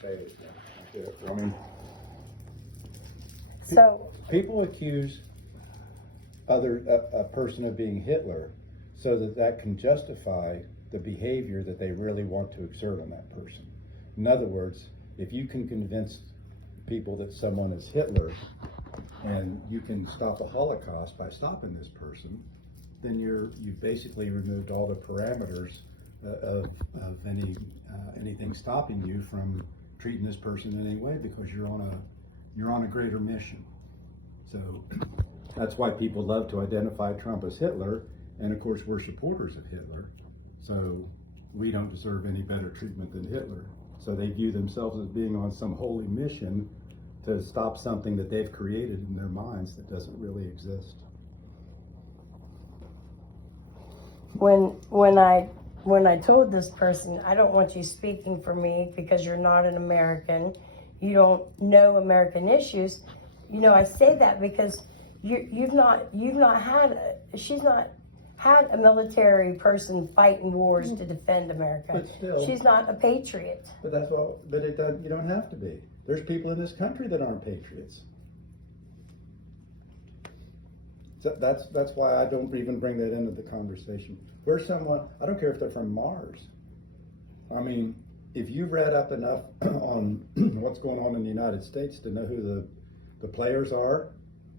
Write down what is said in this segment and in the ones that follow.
say it. I mean, So, people accuse a person of being Hitler so that that can justify the behavior that they really want to exert on that person. In other words, if you can convince people that someone is Hitler and you can stop the Holocaust by stopping this person, then you've basically removed all the parameters of anything stopping you from treating this person in any way, because you're on a greater mission. So that's why people love to identify Trump as Hitler, and of course we're supporters of Hitler, so we don't deserve any better treatment than Hitler. So they view themselves as being on some holy mission to stop something that they've created in their minds that doesn't really exist. when I told this person, I don't want you speaking for me because you're not an American, you don't know American issues. You know, I say that because she's not had a military person fighting wars to defend America. But still, she's not a patriot. But that's all. But it doesn't. You don't have to be. There's people in this country that aren't patriots. So that's why I don't even bring that into the conversation. Where's someone? I don't care if they're from Mars. I mean, if you've read up enough on what's going on in the United States to know who the players are,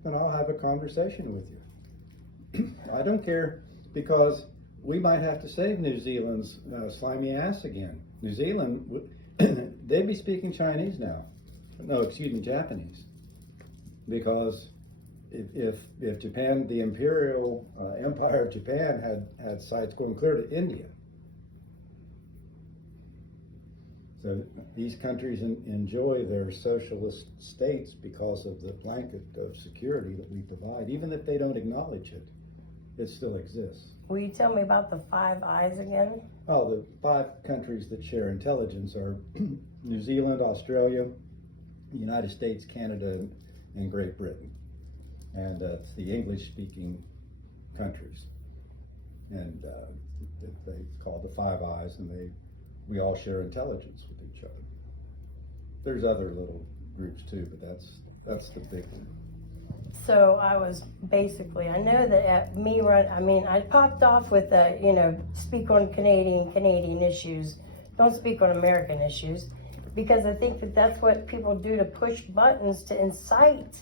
then I'll have a conversation with you. I don't care, because we might have to save New Zealand's slimy ass again. New Zealand, they'd be speaking Chinese now. No, excuse me, Japanese. Because if Japan, the imperial empire of Japan had sites going clear to India. So these countries enjoy their socialist states because of the blanket of security that we provide. Even if they don't acknowledge it, it still exists. Will you tell me about the Five Eyes again? Oh, the 5 countries that share intelligence are New Zealand, Australia, the United States, Canada, and Great Britain. And it's the English-speaking countries. And they call the Five Eyes, and we all share intelligence with each other. There's other little groups too, but that's the big one. So I was basically, I know that I popped off with speak on Canadian issues, don't speak on American issues, because I think that that's what people do to push buttons to incite.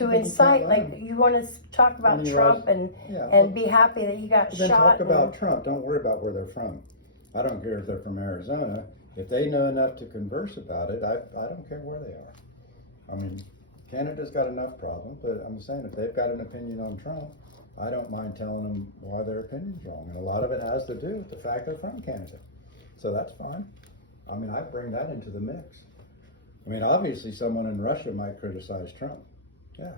Like you want to talk about Trump and be happy that he got then shot. Talk about Trump. Don't worry about where they're from. I don't care if they're from Arizona. If they know enough to converse about it, I don't care where they are. I mean, Canada's got enough problems, but I'm saying if they've got an opinion on Trump, I don't mind telling them why their opinion's wrong. And a lot of it has to do with the fact they're from Canada. So that's fine. I mean, I bring that into the mix. I mean, obviously someone in Russia might criticize Trump. Yeah.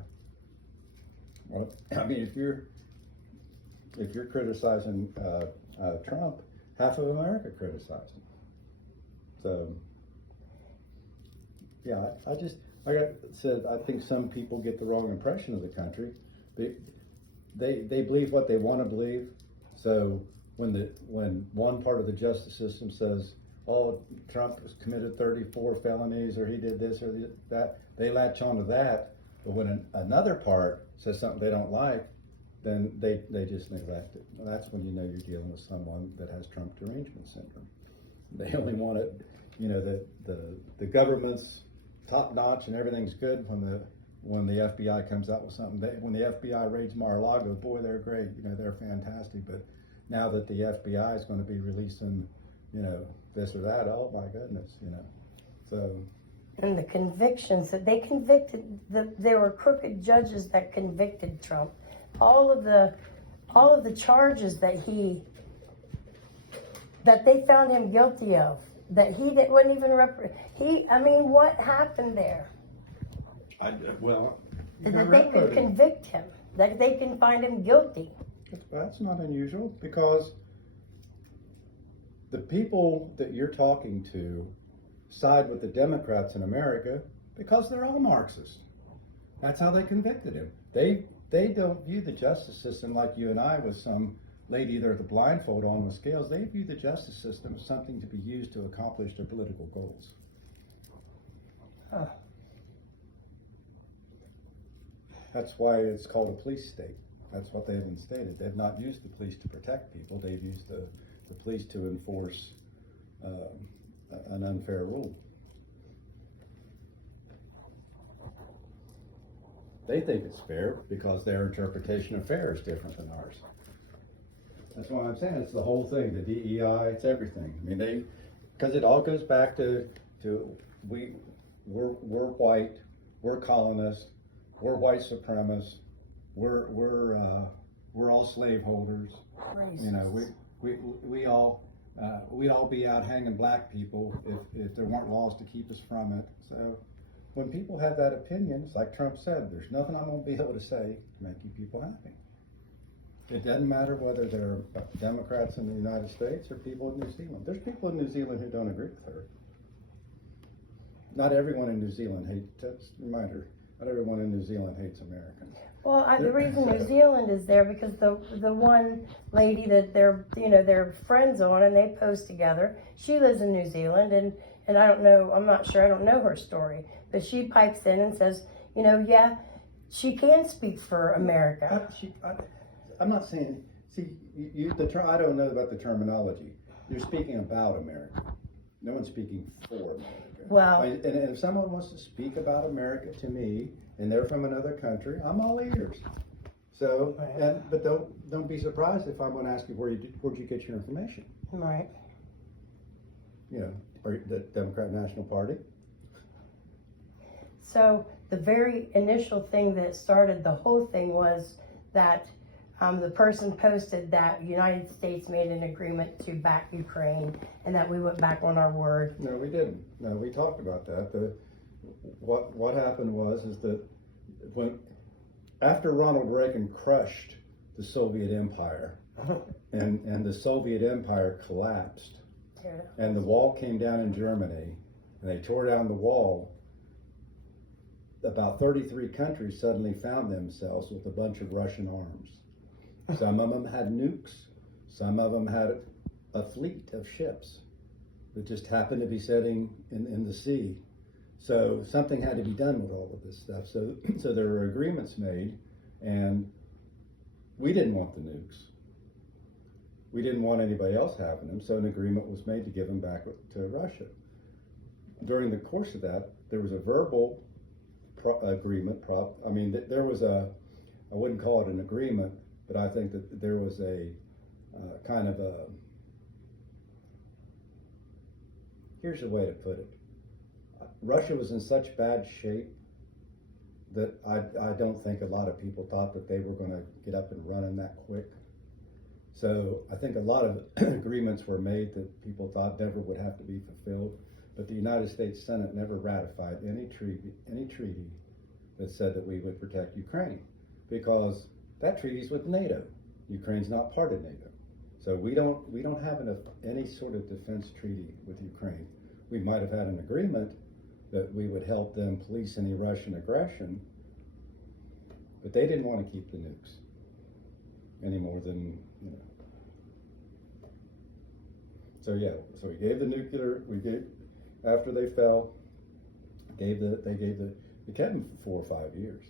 Well, I mean, if you're criticizing Trump, half of America criticized him. So, yeah, I think some people get the wrong impression of the country. They believe what they want to believe. So when one part of the justice system says, "Oh, Trump has committed 34 felonies," or he did this or that, they latch onto that. But when another part says something they don't like, then they just neglect it. Well, that's when you know you're dealing with someone that has Trump derangement syndrome. They only want it, the government's top notch and everything's good when the FBI comes out with something. When the FBI raids Mar-a-Lago, boy, they're great. They're fantastic. But now that the FBI is going to be releasing, this or that, oh my goodness, so. And the convictions that they convicted, there were crooked judges that convicted Trump. All of the charges that they found him guilty of, that he wasn't even what happened there? That they could convict him, that they can find him guilty. That's not unusual, because the people that you're talking to side with the Democrats in America because they're all Marxists. That's how they convicted him. They don't view the justice system like you and I with some lady there with a blindfold on with scales. They view the justice system as something to be used to accomplish their political goals. That's why it's called a police state. That's what they've instated. They've not used the police to protect people. They've used the police to enforce an unfair rule. They think it's fair because their interpretation of fair is different than ours. That's why I'm saying it's the whole thing, the DEI, it's everything. I mean, because it all goes back to we're white, we're colonists, we're white supremacists, we're all slaveholders. Racist. You know, we'd all be out hanging black people if there weren't laws to keep us from it. So when people have that opinion, it's like Trump said, there's nothing I'm gonna be able to say to make you people happy. It doesn't matter whether they're Democrats in the United States or people in New Zealand. There's people in New Zealand who don't agree with her. Not everyone in New Zealand hates, that's a reminder, not everyone in New Zealand hates Americans. Well, the reason New Zealand is there because the one lady that they're friends on and they post together, she lives in New Zealand and I don't know, I'm not sure, I don't know her story, but she pipes in and says, yeah, she can speak for America. I'm not saying, see, I don't know about the terminology. You're speaking about America. No one's speaking for America. Well, and if someone wants to speak about America to me, and they're from another country, I'm all ears. So, but don't be surprised if I'm going to ask you where'd you get your information? Right. Or the Democrat National Party. So the very initial thing that started the whole thing was that the person posted that United States made an agreement to back Ukraine and that we went back on our word. No, we didn't. No, we talked about that. What happened is that after Ronald Reagan crushed the Soviet Empire and the Soviet Empire collapsed and the wall came down in Germany and they tore down the wall, about 33 countries suddenly found themselves with a bunch of Russian arms. Some of them had nukes. Some of them had a fleet of ships that just happened to be sitting in the sea. So something had to be done with all of this stuff. So there were agreements made, and we didn't want the nukes. We didn't want anybody else having them, so an agreement was made to give them back to Russia. During the course of that, there was a verbal agreement. There was I wouldn't call it an agreement, but I think that there was a kind of a, here's the way to put it. Russia was in such bad shape that I don't think a lot of people thought that they were going to get up and running that quick. So I think a lot of agreements were made that people thought never would have to be fulfilled. But the United States Senate never ratified any treaty that said that we would protect Ukraine, because that treaty's with NATO. Ukraine's not part of NATO. So we don't have any sort of defense treaty with Ukraine. We might have had an agreement that we would help them police any Russian aggression, but they didn't want to keep the nukes any more than, So we gave the nuclear, after they fell, they kept them for 4 or 5 years.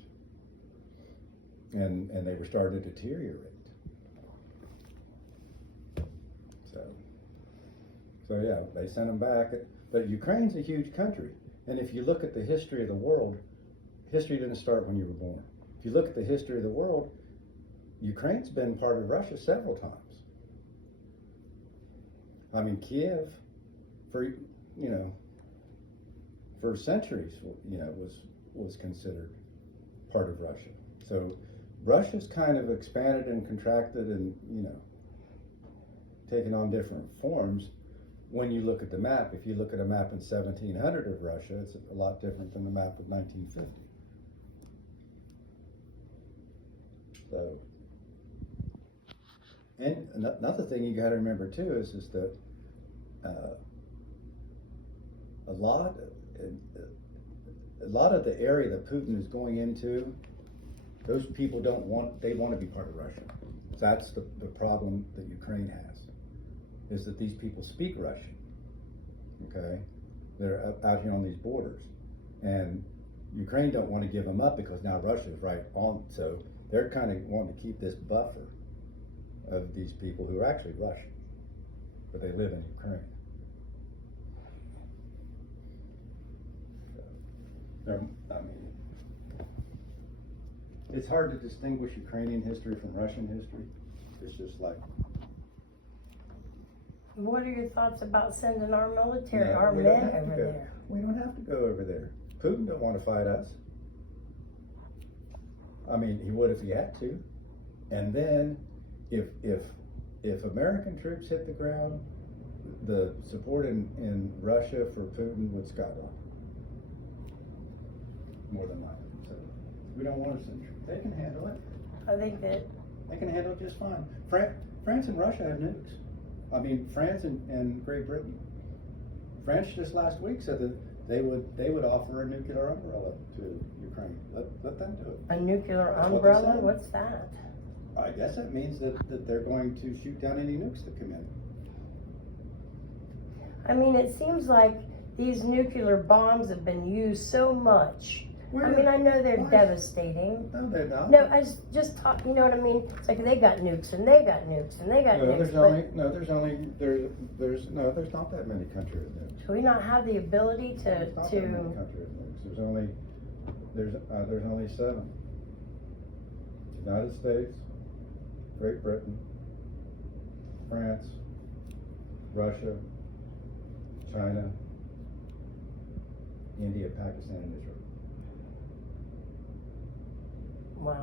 And they were starting to deteriorate. So yeah, they sent them back. But Ukraine's a huge country. And if you look at the history of the world, history didn't start when you were born. If you look at the history of the world, Ukraine's been part of Russia several times. Kiev, for centuries, was considered part of Russia. So Russia's kind of expanded and contracted and, taken on different forms. When you look at the map, if you look at a map in 1700 of Russia, it's a lot different than the map of 1950. So, and another thing you got to remember too is that a lot of the area that Putin is going into, those people they want to be part of Russia. So that's the problem that Ukraine has, is that these people speak Russian, okay? They're out here on these borders. And Ukraine don't want to give them up because now Russia's right on, so they're kind of wanting to keep this buffer of these people who are actually Russian, but they live in Ukraine. I mean, it's hard to distinguish Ukrainian history from Russian history. It's just like, What are your thoughts about sending our military, no, our we don't men have to over go. there? We don't have to go over there. Putin don't want to fight us. I mean, he would if he had to. And then, if American troops hit the ground, the support in Russia for Putin would skyrocket. More than likely. So we don't want to send troops. They can handle it. I think that, They can handle it just fine. France and Russia have nukes. I mean, France and Great Britain. France just last week said that they would offer a nuclear umbrella to Ukraine. Let them do it. a nuclear That's what they umbrella, said. what's that? I guess that means that they're going to shoot down any nukes that come in. I mean, it seems like these nuclear bombs have been used so much. I mean, I know they're Why? devastating. No, they're not. No, I just talk, you know what I mean? It's like they got nukes and they got nukes and they got No, nukes. there's not that many countries with nukes. Do we not have the ability There's not that many countries with nukes. There's only 7. United States, Great Britain, France, Russia, China, India, Pakistan, and Israel. Wow.